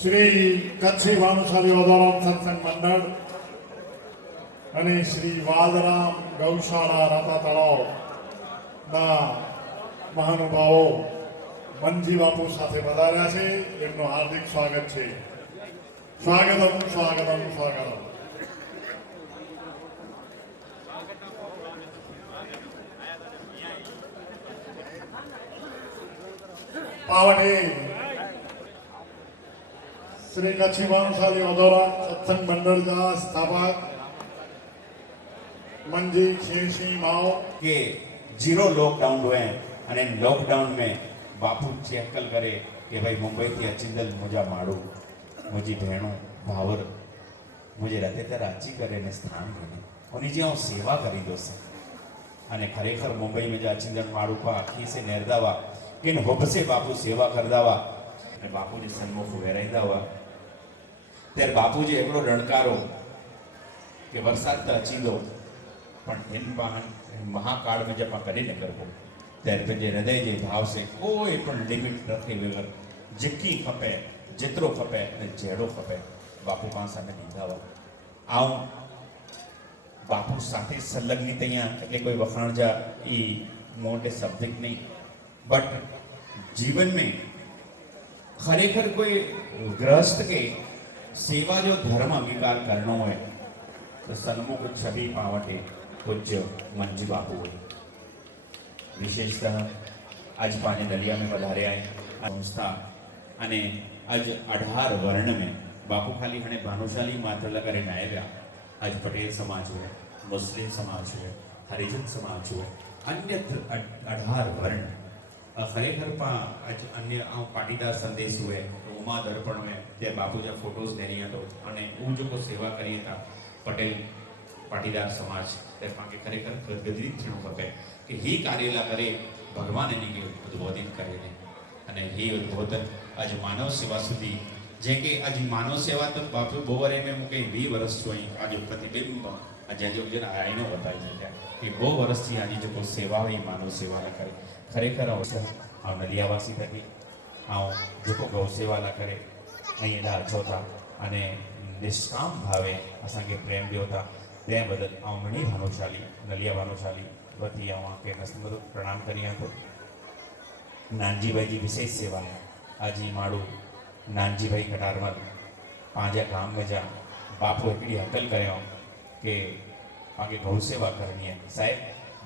શ્રી કચ્છી ભાનુશાલી ઓદોરામ સત્સંગ મંડળ અને શ્રી વાલરામ ગૌશાળા રાતા તળાવના મહાનુભાવો મનજી બાપુ સાથે પધાર્યા છે. એમનું હાર્દિક સ્વાગત છે. સ્વાગતમ સ્વાગતમ સ્વાગતમ. પાવને श्री कच्छी भानुशाली ओदोराम सत्संग मंडल का स्थापक मंजी शेषी माओ के जीरो लॉकडाउन हुए અને લોકડાઉન में बापू चेकल करे કે ભાઈ મુંબઈથી અચિંદલ મુજા માડું મુજી ભેણું ભાવર મુજે રહેતે તે રાજી કરે ને સ્થાન કરે ઓની જે હું સેવા કરી દો છે અને ખરેખર મુંબઈ में जा અચિંદલ માડું પા આખી से नेरदावा કે હોબ से बापू सेवा करदावा અને બાપુને સન્મુખ વેરાઈદાવા ત્યારે બાપુજી એકલો રણકારો કે વરસાદ તો અચીંદો પણ એમ મહાકાળમાં જપા કરીને કરવો ત્યારે पंहिंजे हृदय जे भाव से कोई पण लिमिट रखे वगैर जिकी खपे जेतिरो खपे ऐं जहिड़ो खपे बापू पास अने ॾींदा हुआ. आऊं बापू સાથે સંલગ્નિત અહીંયા એટલે કોઈ વખાણ जा ई मोटे सब्जेक्ट नहीं बट जीवन में खरेखर कोई गृहस्थ के सेवा जो धर्म अंगीकार करना है तो सन्मुख छवि पावटे पूज्य मंजी बापू है. विशेषतः आज पाने दलिया में पधारे आए संस्था अने आज 18 वर्ण में बापू खाली हने भानुशाली मात्र लगे आया. आज पटेल समाज हुए, मुस्लिम समाज हुए, हरिजन समाज हुए, अन्यत्र 18 वर्ण खरेखर पा आज अन्य पाटीदार संदेश हुए उमा दर्पण में ते बापू जा फोटोज देनी हतो अने हूँ जो सेवा करी था पटेल पाटीदार समाज ते पाके खरेखर गदगदित थीणो खपे कि ही कार्यला करे भगवान एनी के उद्बोधित करे ने अने ही उद्बोधन आज मानव सेवा सुधी जे के आज मानव सेवा तो बापू बोवरे में मुके 20 वर्ष थी आज प्रतिबिंब आज जो जन आईनो बताई छे कि 2 वर्ष थी आज जो सेवा हुई मानव सेवा करे खरेखर आ नलियावासी थकी आऊं जो गौ सेवा करे अँ अचो था अने निष्काम भावे असांखे प्रेम दियो था ते बदल आऊं मणी भानुशाली नलिया भानुशाली वती आऊं आपके नस्ल प्रणाम करी तो नानजी भाई जी विशेष सेवा है आज माड़ू नानजी भाई कटारमल पांजा गाम में जा बापू एकड़ी हकल करो कि आगे गौ सेवा करनी है साहेब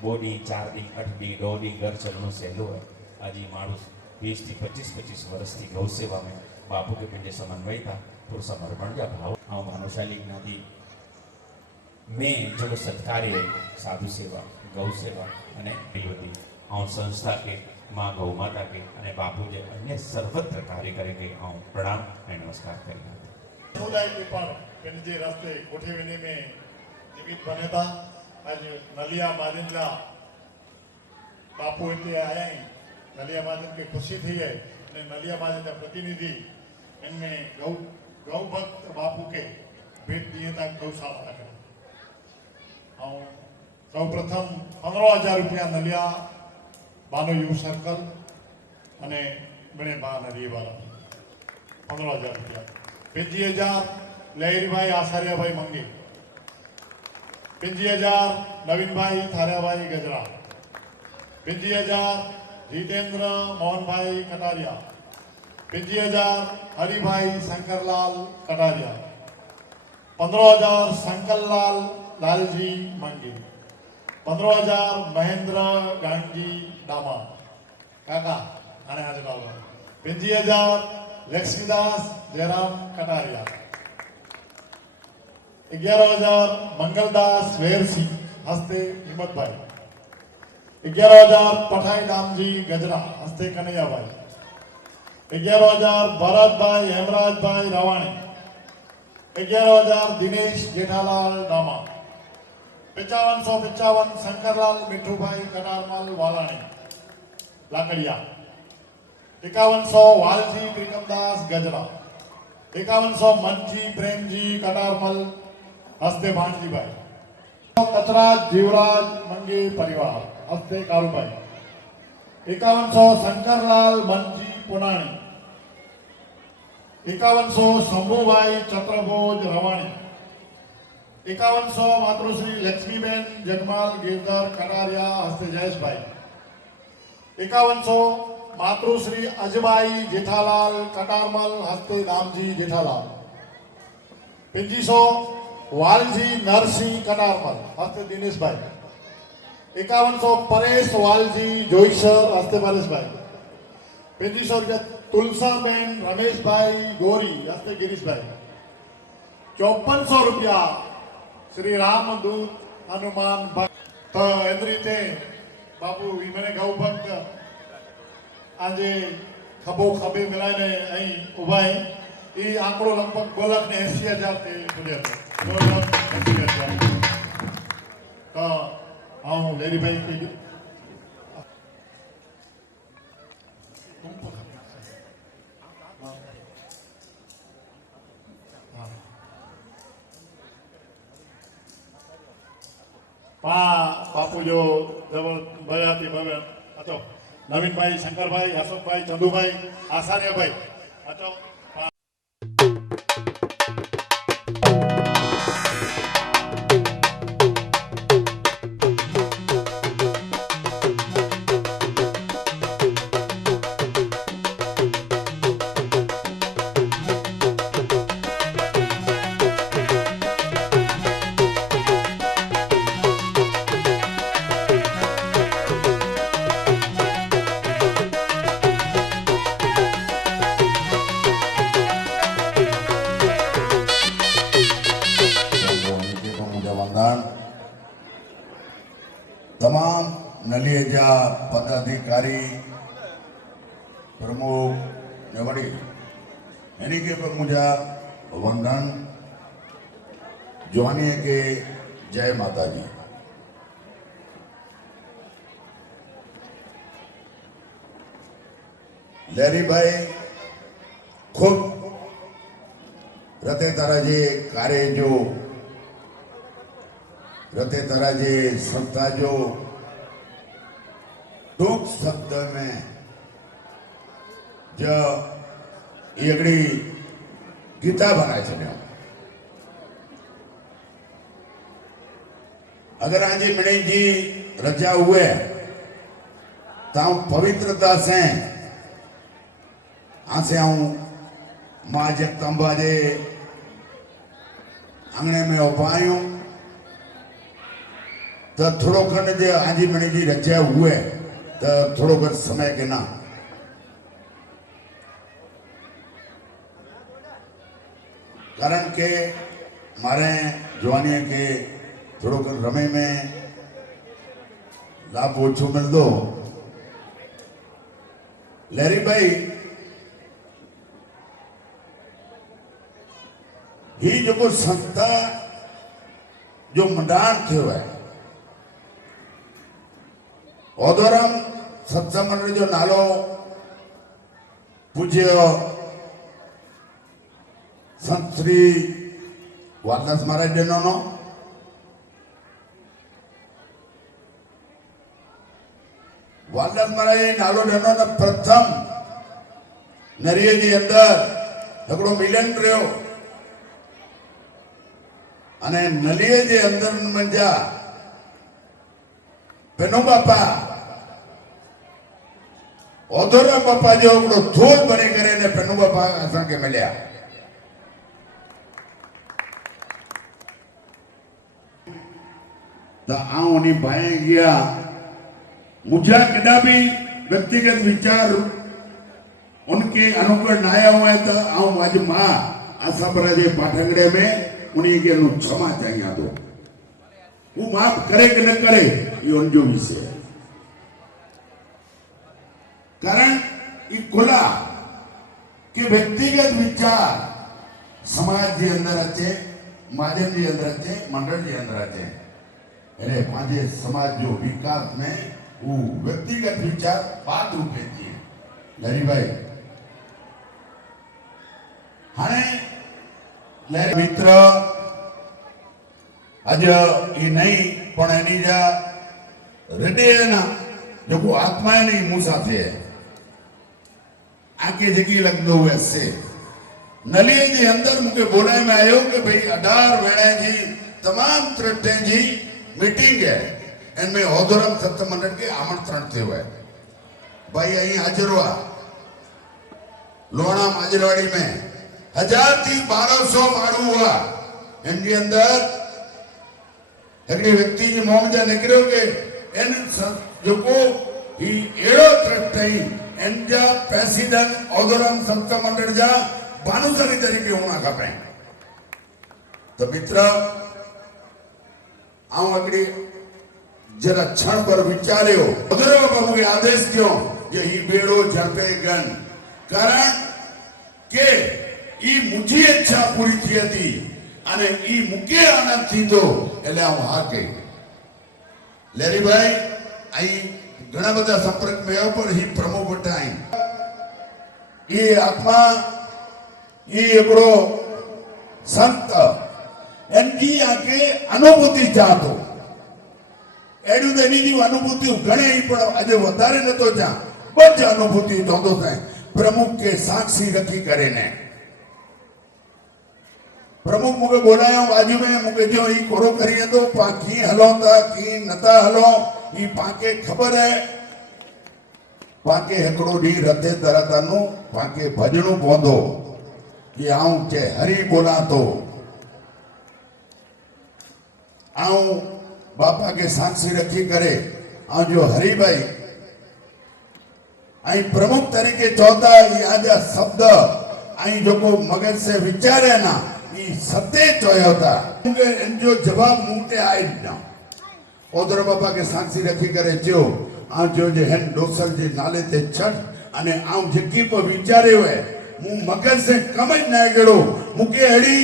2 डी 4 डी 8 डी 2 डी घर चलना सहलो है. आज माड़ू 20 થી 25 वर्ष थी गौ सेवा में बापू के पिंडे समन्वय था तो समर्पण जा भाव आऊं भानुशाली ज्ञाति में जो सत्कार्य साधु सेवा गौ सेवा अने युवती आऊं संस्था के माँ गौ माता के अने बापू जे अन्य सर्वत्र कार्य करे के आऊं प्रणाम और नमस्कार करी. समुदाय के पर पिंजे रस्ते कोठेविनी में जीवित बने था. आज नलिया मादिंदा बापू इतने आया ही नलिया महाजन की खुशी थी है. नलिया महाजन का प्रतिनिधि इनमें गौ भक्त बापू के भेंट दिए था गौशाला रखे. सौ प्रथम 15,000 रुपया नलिया बानो युव सर्कल अने बने बा नलिया वाला 15,000 रुपया 50,000 लहरी भाई आचार्य भाई मंगे 50,000 नवीन भाई थारिया भाई गजरा 50,000 जितेंद्र मोहन भाई कटारिया 50,000 हरि भाई शंकरलाल कटारिया 15,000 शंकरलाल लालजी मंगी 15,000 महेंद्र गांधी डामा काका आने आज 50,000 लक्ष्मीदास जयराम कटारिया 11,000 मंगलदास वेरसी हस्ते हिम्मत भाई 11,000 पठाई दामजी गजरा हस्ते कन्हैया भाई 11,000 भरत भाई हेमराज भाई रावाणी 11,000 दिनेश जेठालाल डामा 5555 शंकरलाल मिठू भाई कटारमल वालाणी लाकड़िया 5100 वालजी त्रिकमदास गजरा 5100 मनजी प्रेमजी कटारमल हस्ते भाणजी भाई कचराज जीवराज मंगे परिवार हस्ते कालूभाई 5100 शंकरलाल मनजी पुनाणी 5100 शंभुभाई चत्रभोज रवाणी, 5100 मातृश्री लक्ष्मीबेन जगमाल गिरधर कटारिया हस्ते जयेश भाई, 5100 मातृश्री अजबाई जेठालाल कटारमल हस्ते रामजी जेठालाल, 2500 वालजी नरसिंह कटारमल हस्ते दिनेश भाई, 5100 परेश वालजी जोईसर हस्ते परेश भाई, 2500 रुपया तुलसाबेन रमेश भाई गोरी हस्ते गिरीश भाई, 5400 रुपया श्री रामदूत हनुमान भक्त। तो एनी रीते बापू मैंने गौ भक्त आज खबो खबे मिलाने अहीं उभा है ये आंकड़ो लगभग 2,80,000 से पुजे 2,80,000 तो आऊं लेडी भाई की बापू जो जब बयाती भव्य अचो नवीन भाई शंकर भाई अशोक भाई चंदू भाई आचार्य भाई अचो तमाम नलिया पदाधिकारी प्रमुख ने वड़ी यानी के पर मुझा वंदन जवानी के जय माता जी। लहरी भाई खूब रते तारा जे कार्य जो रते तरह जे संस्था जो टूक शब्द में जो एकड़ी गीता बनाए छो अगर आजी मणि जी रजा हुए तो पवित्रता से आसे आऊं मां जगदंबा जे आंगणे में उपायूं तो थोड़ो खंड जे आजी मणि जी रचा हुए तो थोड़ो कर समय के ना कारण के मारे जवानी के थोड़ो कर रमे में लाभ ओछो मिल दो। लहरी भाई ही जो संस्था जो मंडाण थे है ओदोरम सत्संग मंडल जो नालो पूज्य संत श्री वालदास महाराज जनो नो वालदास महाराज नालो जनो न प्रथम नरिये जी अंदर हिकिड़ो मिलन रहियो अने नलिये जे अंदर मंजा पेनो बापा ओधोरा बापा जो हिकिड़ो धूल बने करे ने पेनो बापा असांखे मिलिया। तो आऊं उन्हीं भाई गया मुझा केॾा भी व्यक्तिगत विचार उनके अनुकूल न आया हुआ है तो आऊं आज मां आसापरा जे पाठंगड़े में उन्हीं के क्षमा चाहिए तो वो माफ करे कि न करे ये उनजो विषय है। कारण ये खुला कि व्यक्तिगत विचार समाज के अंदर अचे माध्यम के अंदर अचे मंडल के अंदर अचे अरे पांचे समाज जो विकास में वो व्यक्तिगत विचार बात रूपे थी। लहरी भाई हाणे लहरी मित्र अज ये नहीं पण एनी जा हृदय ना जो आत्मा नहीं मूसा थे आके जगी लगदो हुए से नलीअ जे अंदरि मूंखे बोलाए में आयो कि भाई 18 वेणे जी तमाम ट्रस्टें जी मीटिंग है, इनमें औधरम सत मंडल के आमंत्रण थियो है। भाई અહીં हाजिर हुआ लोणा माजरवाड़ी में 1000 थी 1200 माण्हू हुआ। इनके अंदर हिकिड़े व्यक्ति जे मुंह जा निकिरियो कि इन जेको ही अहिड़ो ट्रस्ट आहीं इन जा प्रेसिडेंट औधरम संत मंडल जा भानुशाली तरीके हुअणा खपे। तो मित्र आऊं हिकिड़ी जरा क्षण पर विचारियो औधरम बाबा मूंखे आदेश दियो कि ही बेड़ो झड़पे गन, कारण के ई मुझी इच्छा पूरी थी थी अने ई मुके आनंद थींदो એટલે હું હા કે લેરી ભાઈ અહીં ઘણા બધા સંપર્ક में आयो पर ही प्रमो बटाई ये आत्मा ये एकड़ो संत एनकी आके अनुभूति चाहतो एडू देनी जी अनुभूति घणे ही पण अजे વધારે नतो चा बच अनुभूति दोंदो थाय प्रमुख के साक्षी रखी करे ने प्रमुख मुझे बोलायो बाजू में मुझे जो ही कोरो करिए तो पाकी हलो था की नता हलो ये पाके खबर है पाके एकड़ो डी रते तरतानु पाके भजणो पौंदो ये आऊं के हरि बोला तो आऊं बापा के साक्षी रखी करे आ जो हरि भाई आई प्रमुख तरीके चौथा ये आजा शब्द आई जो को मगज से विचारे ना ये सत्य चोया था इन जो जवाब मुंहते आए ना औधर बापा के साक्षी रखी करे जो आ जो जे हन डोसर जे नाले ते छट अने आऊं जकी पर विचारे हुए मु मगज से कमज ना गड़ो मुके अड़ी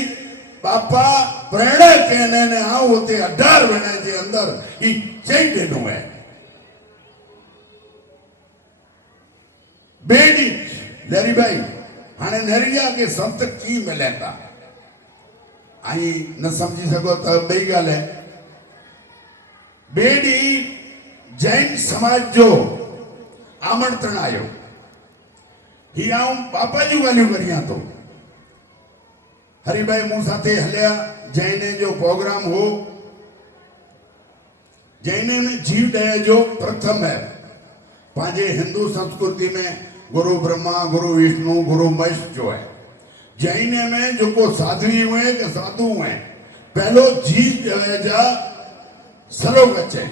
बापा प्रेरणा कहने ने आऊं होते 18 महीने जे अंदर ई चई देनो है बेडी लेरी भाई हाने नरिया के संत की मिलेगा आई न समझी सको तो बई गाल है बेडी जैन समाज जो आमंत्रण आयो ही आऊं बापा जी वाली करिया तो हरिभाई मुंह साथे हलिया जैने जो प्रोग्राम हो जैने में जीव दया जो प्रथम है पांजे हिंदू संस्कृति में गुरु ब्रह्मा गुरु विष्णु गुरु महेश जो है जैन में जो को साध्वी हुए के साधु हुए पहलो जीव जा सलोक अचे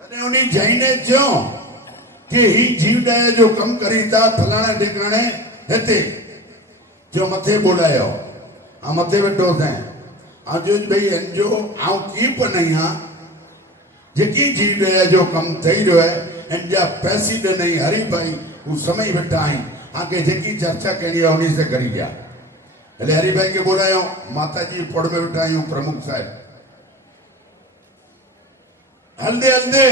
तने उनी जैने जो कि ही जीव दया जो कम करी था फलाणे ठिकाणे हेते जो मथे बोलायो आ मथे वेठो थे आ जो भाई जो आऊं की पर नहीं हां जेकी जीव दया जो कम थई रहो है इन जा पैसी दे नहीं हरी भाई उस समय बेटा आई आगे जेकी चर्चा करी है उन्हीं से करी गया એટલે હરિભાઈ के बोलायो माताजी पड़ में बिठायो प्रमुख साहब हल्दे हल्दे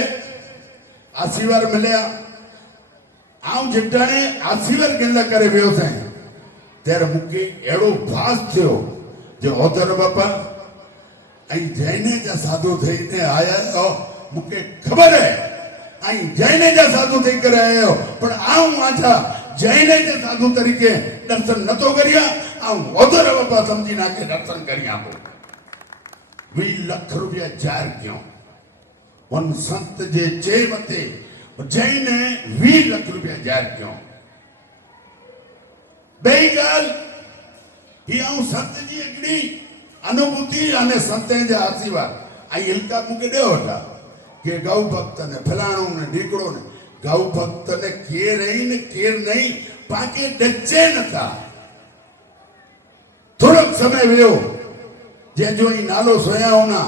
आशीर्वाद मिलया आऊं जिटाने आशीर्वाद गिल्ला करे वियो थे तेरे मुके एड़ो भास थियो जो औधर बापा आई जैने जा साधु थईने आया हो मुके खबर है आई जैने जा साधु थई करे आयो पण आऊं आछा जैने जे साधु तरीके दर्शन न तो करिया आऊं औधर बापा समझी ना के दर्शन करिया 20 लाख रुपया जार क्यों उन संत जे चे मते जैने 20 लाख रुपया जार क्यों बेई गाल ही आऊं संत जी एकड़ी अनुभूति अने संते जा आशीर्वाद आई इलका मुके दे होता के गौ भक्त ने फलाणो ने ढीकड़ो ने गौ भक्त ने केर नहीं पाके डचे न था थोड़ो समय वियो जे जो ही नालो सोया होना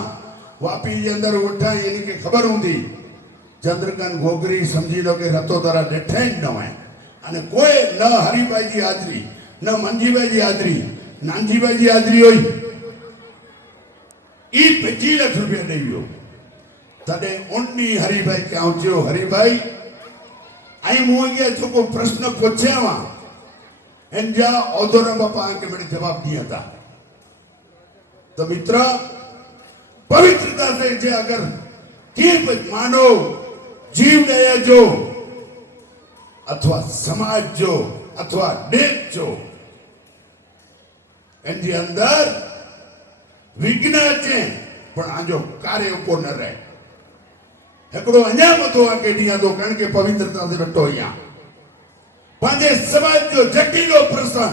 वापी जे अंदर उठा यानी के खबर हुंदी चंद्रकांत गोगरी समझी लो के रतो तारा डेठे न है अने कोई न हरिभाई जी हाजरी न मंजीभाई जी हाजरी नानजीभाई जी हाजरी होई ई 25 लाख रुपया दे वियो तदे उन्नी हरिभाई के आउचो हरिभाई आई मुझे जो को प्रश्न पूछे वहां इंजा औधर बापा के मैंने जवाब दिया था तो मित्र पवित्रता से जे अगर की मानो जीव दया जो अथवा समाज जो अथवा देश जो એની અંદર વિઘ્ન અચે પણ આજો કાર્ય ઉભો ન રહે हिकिड़ो अञा मथो अॻे ॾींहं कारण के पवित्रता से वेठो आहियां पंहिंजे समाज जो जटिलो प्रश्न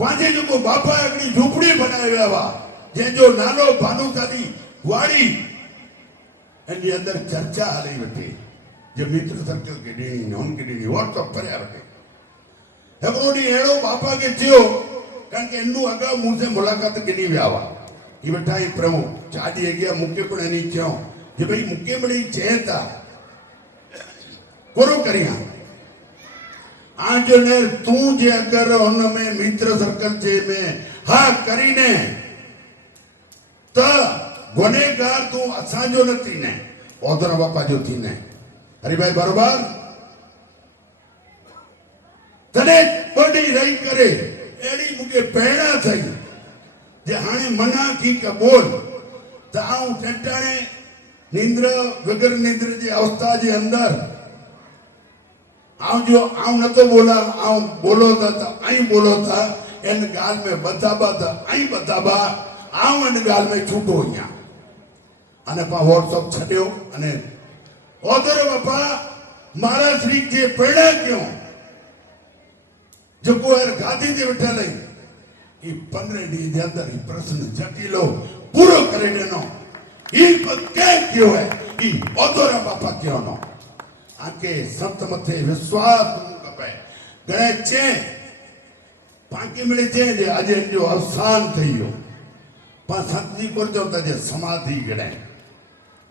पंहिंजे जेको बापा हिकिड़ी झूपड़ी बनाए विया हुआ जंहिंजो नालो भानुशाली वाड़ी इन जे अंदर चर्चा हली वेठी जे मित्र सर्कल खे ॾियणी न हुनखे ॾियणी व्हाट्सअप परिया रखे हिकिड़ो ॾींहुं अहिड़ो बापा खे चयो कारण के इनू अॻु मूं से मुलाक़ात गिनी विया हुआ ये बेटा ही प्रभु चाटी गया मुके पण नहीं क्यों जे भाई मुके बड़ी चेता करो करिया आज ने तू जे अगर उन में मित्र सर्कल जे में हा करीने त गुनेगार तू असा जो नथी ने ओदर बापा जो थी ने हरि भाई बरोबर तने बड़ी रही करे एड़ी मुके प्रेरणा थई जे हाणे मना थी का बोल त आऊं टेटाणे निंद्र वगर निंद्र जी अवस्था जे अंदर आऊं जो आऊं न तो बोला आऊं बोलो था आई बोलो था इन गाल में बताबा था आई बताबा आऊं इन गाल में छूटो हिया अने पा व्हाट्सएप छड्यो अने ओदर बापा महाराज श्री जे प्रेरणा क्यों जो को गादी ते वेठा लई ये 15 डी के अंदर ही प्रश्न जटिलो पूरो करे देनो ये क्या क्यों है ये ओदोरा बापा क्यों नो आके संत मथे विश्वास कपे गणे चे पाके मिले चे जे आज जो अवसान थयो पा संत जी को चोता जे समाधि गणे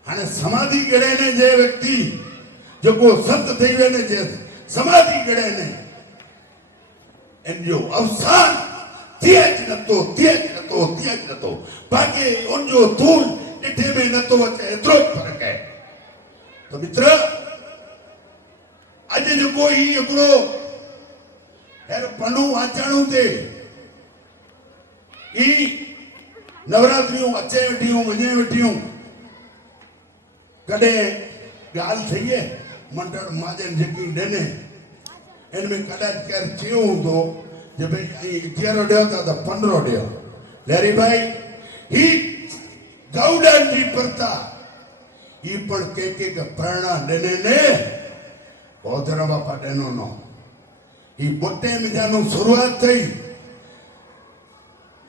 हाने समाधि गणे ने जे व्यक्ति जो को संत थई वे ने जे समाधि गणे ने इन जो अवसान तेज न तो बाकी उन जो तूल इठे में न तो अचे एतिरो फर्क है तो मित्र आज जो कोई हिकिड़ो हेर पनु अचणु ते ई नवरात्रियों अचे वेठियूं वञे वेठियूं कॾहिं ॻाल्हि थी है मंडल माजन जेकी ॾिने इनमें कदाच केर चयो हूंदो जे भाई 11 ॾियो था त 15 ॾियो लहरी भाई ही गौडन जी प्रथा ही पण के प्रेरणा ॾिने ने ओदर बापा ॾिनो नो ही बोटे में जानो शुरुआत थई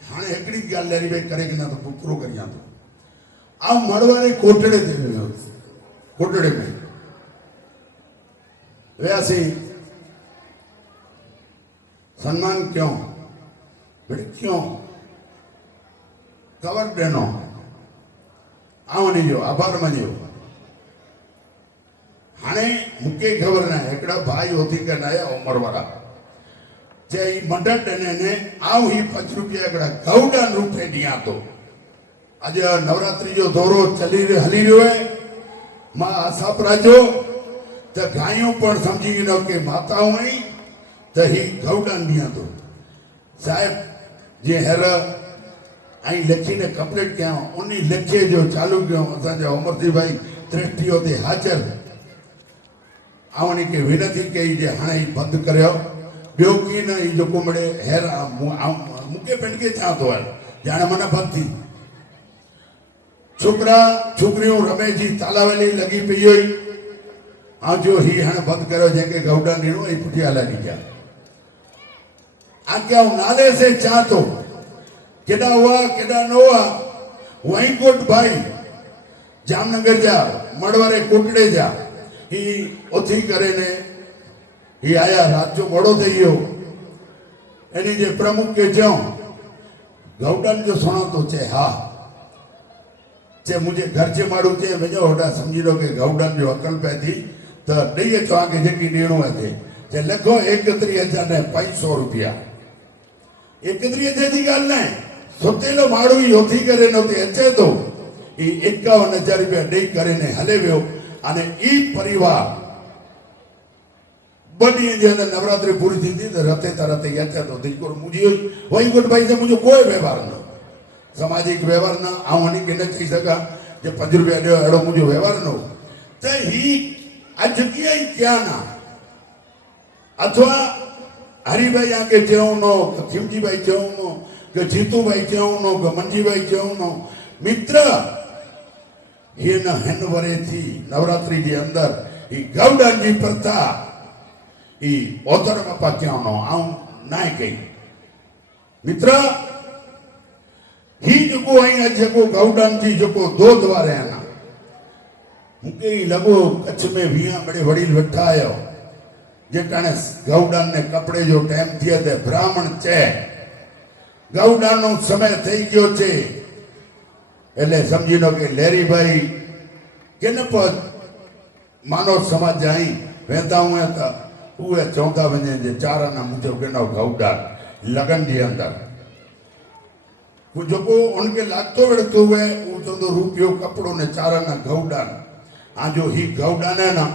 हाणे हिकिड़ी ॻाल्हि लहरी भाई करे कि ना तो पूरो करियां तो आ मड़वारे कोटड़े ते वियो कोटड़े में वियासीं सम्मान क्यों बेटे क्यों कवर देनो आवनी जो आभार मनियो हाने मुके खबर ना एकड़ा भाई होती का नया उम्र वाला जे मंडल देने ने आव ही 5 रुपया एकड़ा गौडन रूपे दिया तो आज नवरात्रि जो दौरो चली हली रहो है मां आसापरा जो त गायों पर समझी नो के माताओं आई त ही गौडन दिया तो साहब जे हर आई लखी ने कंप्लीट किया उन्हीं लखे जो चालू किया असा जो अमरजी भाई दृष्टियों ते हाजिर आवनी के विनती कई जे हाणे ही बंद करयो बियो की न ई जो कोमड़े हेर मुके पेंड के चा तो जाने मना बंद थी छोकरा छोकरियों रमेश जी तालावेली लगी पई हुई आ जो ही हाणे बंद करो जेके गौडन ॾिनो ई पुठिया हलानी जा आज्ञा नाले से चाहतो केड़ा हुआ केड़ा न हुआ वहीं कोट भाई जामनगर जा मड़वारे कोटड़े जा ही उथी करे ने ही आया रात जो मोड़ो थी गयो एनी जे प्रमुख के चयो गौडन जो सुनो तो चे हा चे मुझे घर जे माड़ू चे वजो होड़ा समझी लो के गौडन जो अकल पे थी तो ॾेई अचो आगे जेकी ॾियणो आहे चे लखो 31,500 रुपया 31,000 जी ॻाल्हि न सुतेलो माण्हू ई उथी करे न उते अचे थो ई 51,000 रुपया ॾेई करे ने हले वियो अने ई परिवार ॿ ॾींहं जे अंदरि नवरात्रि पूरी थींदी त रते त रते ई अचे थो दिलकुर मुंहिंजी वही गुड भाई से मुंहिंजो कोई व्यवहार न सामाजिक व्यवहार न आऊं वञी के न चई सघां जे 5 रुपया ॾियो अहिड़ो मुंहिंजो व्यवहार न हो त ही अॼु कीअं ई कया न अथवा हरिभाई आगे चवनो के खिमजीभाई चवनो के जीतूभाई चवनो के मंजीभाई चवनो मित्र ये न हन वरे थी नवरात्रि जी अंदर ई गौडान जी प्रथा ई ओतर बापा क्यों आऊं नाय कई मित्र ही जको आई जको गौडान जी जको दूध वारे आना मुके ई लगो कच्छ में विया बड़े वडील वेठा आयो जे काने गौडान ने कपड़े जो टाइम थिए ते ब्राह्मण चे गौडान नो समय થઈ ગયો છે એટલે સમજી લો કે લેરીભાઈ કેને પર માનવ સમાજ જાઈ વેતા હું હતા ઉએ ચૌથા વને જે ચારાના મુજબ કેનો ગૌડાન लगन जे अंदर वो जो को उनके लागतो वेड़तो हुए वो तो रुपयो कपड़ों ने चाराना गौडान आ जो ही गौडान है ना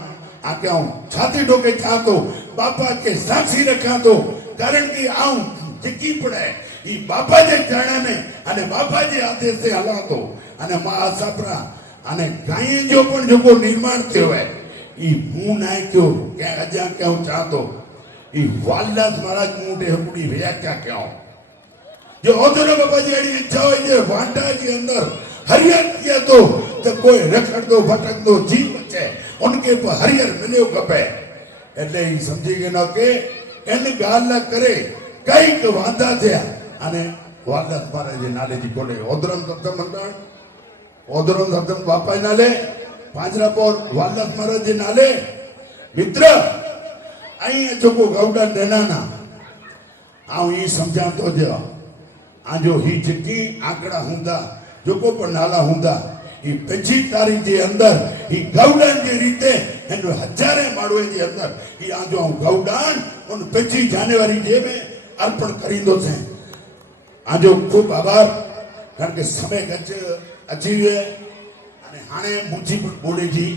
आ क्या हूँ छाती ठोके चाहतो बापा के साक्षी रखा तो कारण की आऊं जिकी पड़े ये बापा जे जाना ने अने बापा जे आदेश से हला तो अने मां आसापरा अने गाय जो पण जो को निर्माण थयो है ये मुंह नाय क्यों के अजा क्यों चाहतो ये वाल्दास महाराज मोटे हपुड़ी व्याख्या क्यों जो ओदरो बाबा जी अड़ी इच्छा हो जे वांडा जी अंदर हरियर किया तो कोई रखड़ दो भटक दो जीव बचे उनके पर हरियर मिले कपे એટલે ઈ સમજી ગયો કે એને ગાલ ના કરે કઈક વાંધા થયા અને વાલ્દાસ મહારાજે નાલેજી કોલે ઓદરમ શબ્દ મંડળ ઓદરમ શબ્દ બાપા નાલે પાંજરાપોર વાલ્દાસ મહારાજે નાલે મિત્ર અહીં જો ગૌડા દેનાના આવું ઈ સમજાતો જ આ જો હી જેટલી આંકડા હુંદા જો કો પણ નાલા હુંદા ઈ 25 તારીખ જે અંદર ઈ ગૌડાન જે રીતે એનો હજારે માળો જે અંદર ઈ આ જો ગૌડાન ઓન 25 જાન્યુઆરી જે મે અર્પણ કરી દો છે આ જો ખૂબ આભાર કારણ કે સમય ગચ અજીવે અને હાણે મુજી પણ બોલેજી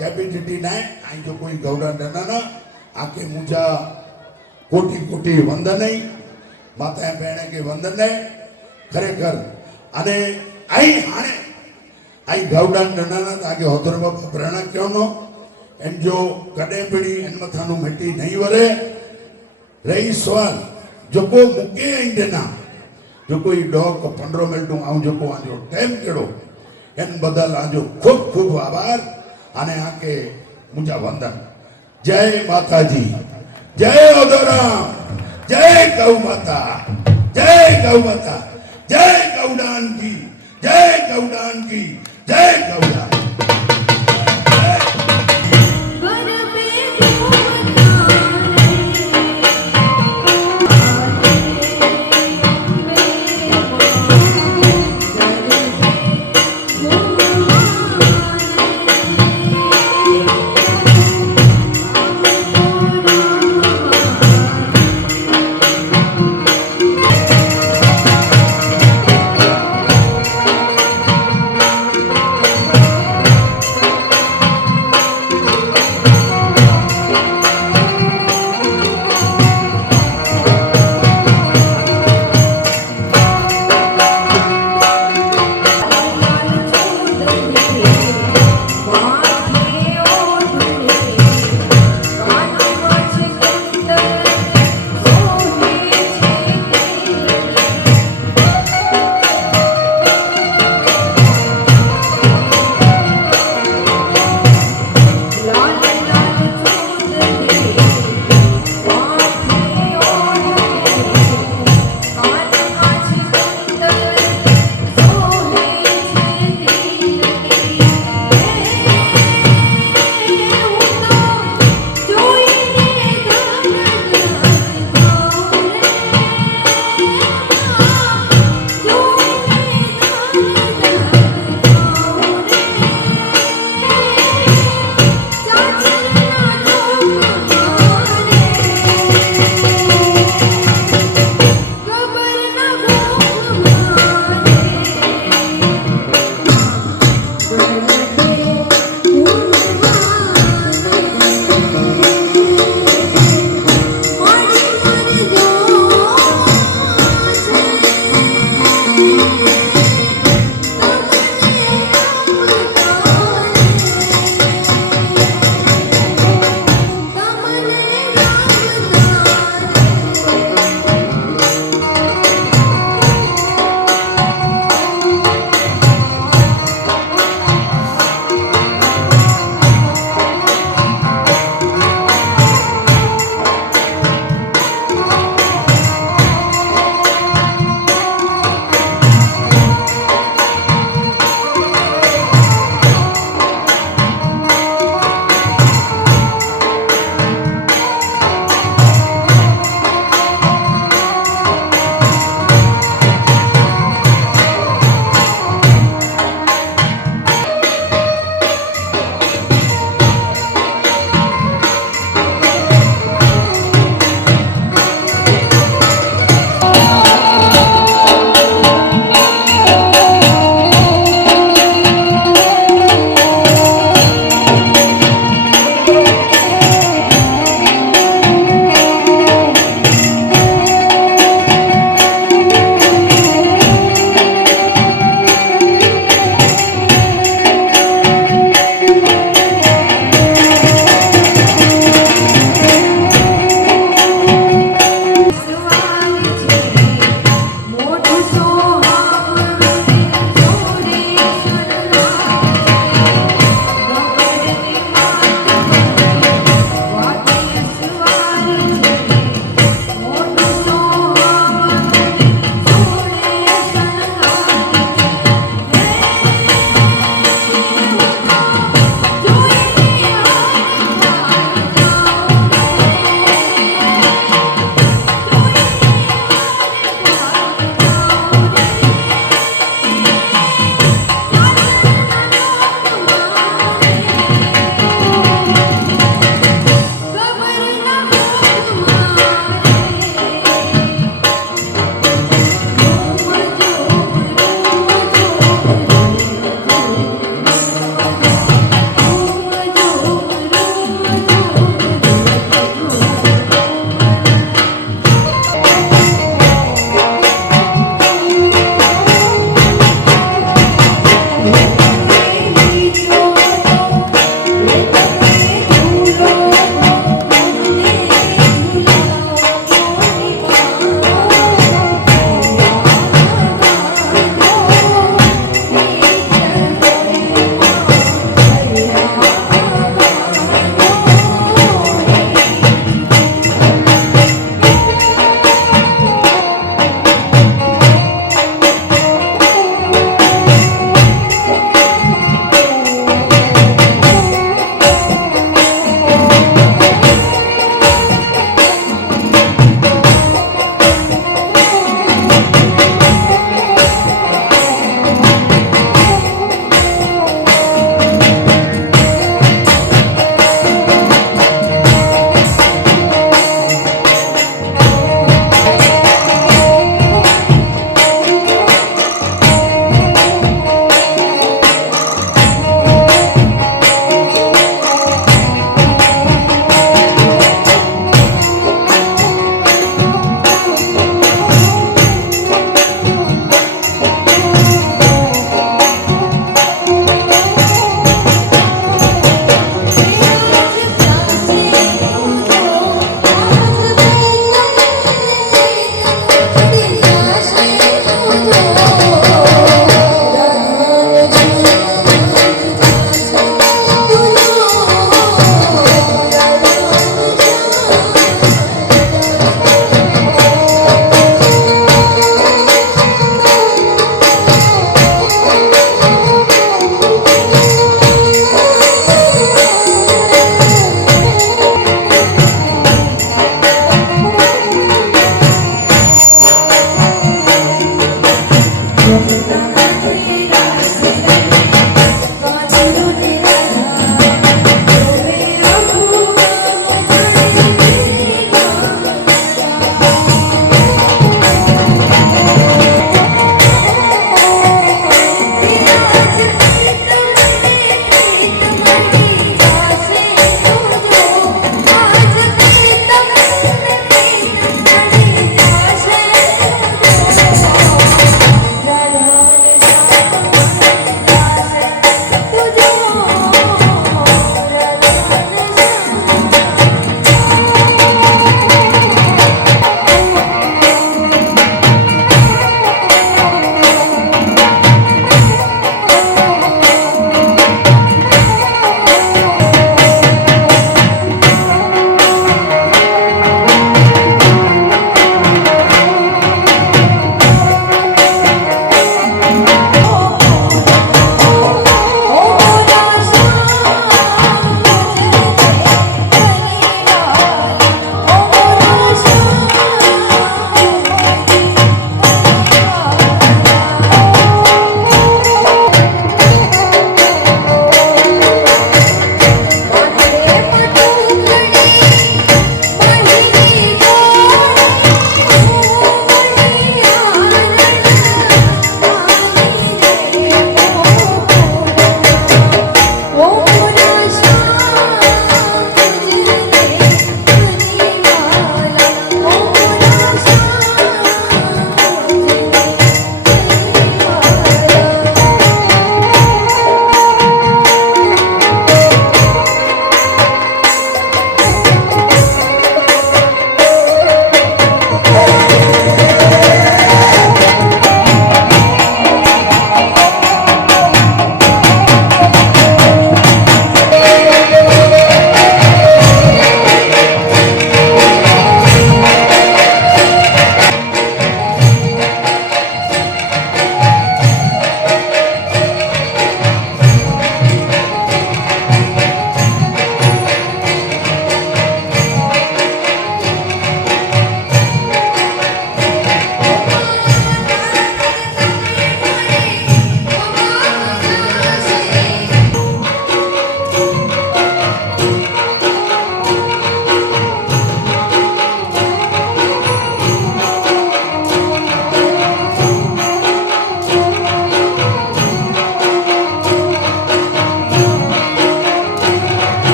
कैपेसिटी नाय आई जो कोई गौड़ा डना आके मुझा कोटि कोटि वंदन माता बहने के वंदन खरेखर अने आई हाणे आई गौड़ा डना आगे होतर बापा प्रेरणा क्यों नो एम जो कदे पीड़ी एन मथानु मिट्टी नहीं वरे रही सवाल जो को मुके आई देना जो कोई डॉग 15 मिनट आऊं जो को आजो टाइम केड़ो एन बदल आजो खूब खूब आभार आने आके मुझा वंदन जय माता जी जय ओदोराम जय गौ माता जय गौ माता जय गौडान की जय गौडान की जय गौडान